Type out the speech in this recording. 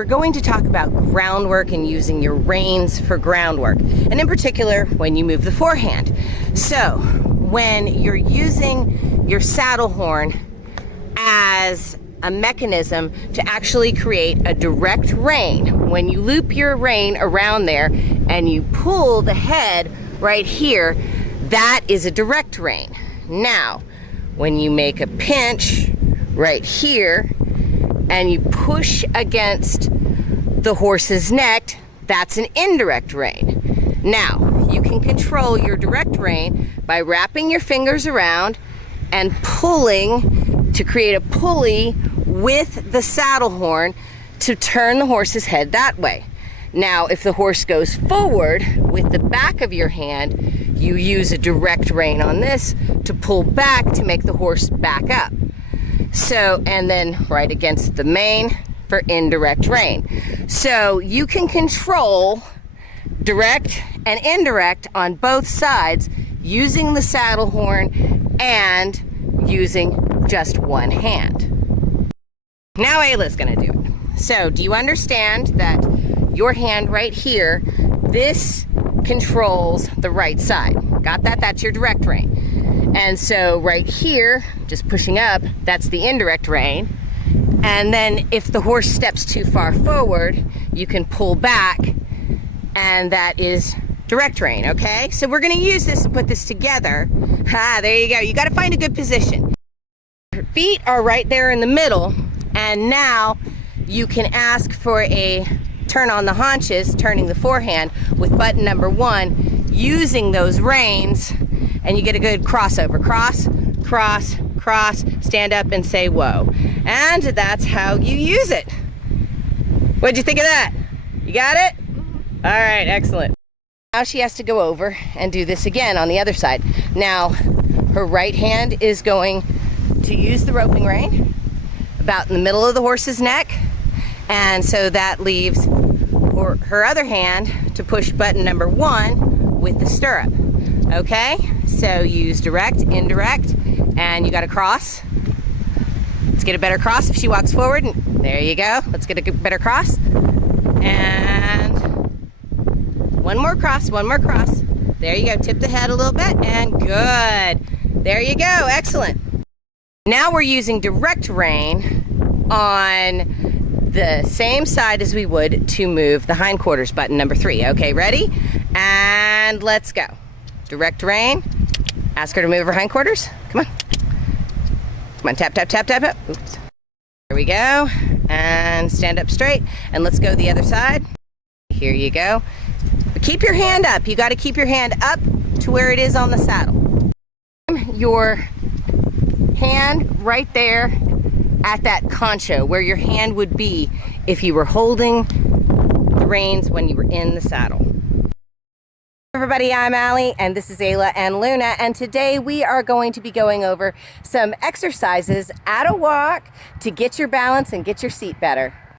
We're going to talk about groundwork and using your reins for groundwork, and in particular when you move the forehand. So when you're using your saddle horn as a mechanism to actually create a direct rein, when you loop your rein around there and you pull the head right here, that is a direct rein. Now when you make a pinch right here and you push against the horse's neck, that's an indirect rein. Now, you can control your direct rein by wrapping your fingers around and pulling to create a pulley with the saddle horn to turn the horse's head that way. Now, if the horse goes forward with the back of your hand, you use a direct rein on this to pull back to make the horse back up. So, and then right against the mane for indirect rein. So you can control direct and indirect on both sides using the saddle horn and using just one hand. Now Ayla's gonna do it. So do you understand that your hand right here, this controls the right side? Got that? That's your direct rein. And so right here, just pushing up, that's the indirect rein. And then if the horse steps too far forward, you can pull back, and that is direct rein, okay? So we're gonna use this to put this together. There you go. You gotta find a good position. Your feet are right there in the middle, and now you can ask for a turn on the haunches, turning the forehand with button number 1, using those reins, and you get a good crossover. Cross, cross, cross, stand up and say whoa. And that's how you use it. What'd you think of that? You got it? All right, excellent. Now she has to go over and do this again on the other side. Now, her right hand is going to use the roping rein about in the middle of the horse's neck. And so that leaves her other hand to push button number 1 with the stirrup. Okay, so use direct, indirect, and you got to cross. Let's get a better cross if she walks forward. There you go. Let's get a better cross. And one more cross, one more cross. There you go. Tip the head a little bit, and good. There you go. Excellent. Now we're using direct rein on the same side as we would to move the hindquarters, button number 3. Okay, ready? And let's go. Direct rein. Ask her to move her hindquarters. Come on. Come on, tap, tap, tap, tap, tap. Oops. There we go. And stand up straight. And let's go the other side. Here you go. But keep your hand up. You got to keep your hand up to where it is on the saddle. Your hand right there at that concho, where your hand would be if you were holding the reins when you were in the saddle. Everybody, I'm Allie, and this is Ayla and Luna, and today we are going to be going over some exercises at a walk to get your balance and get your seat better.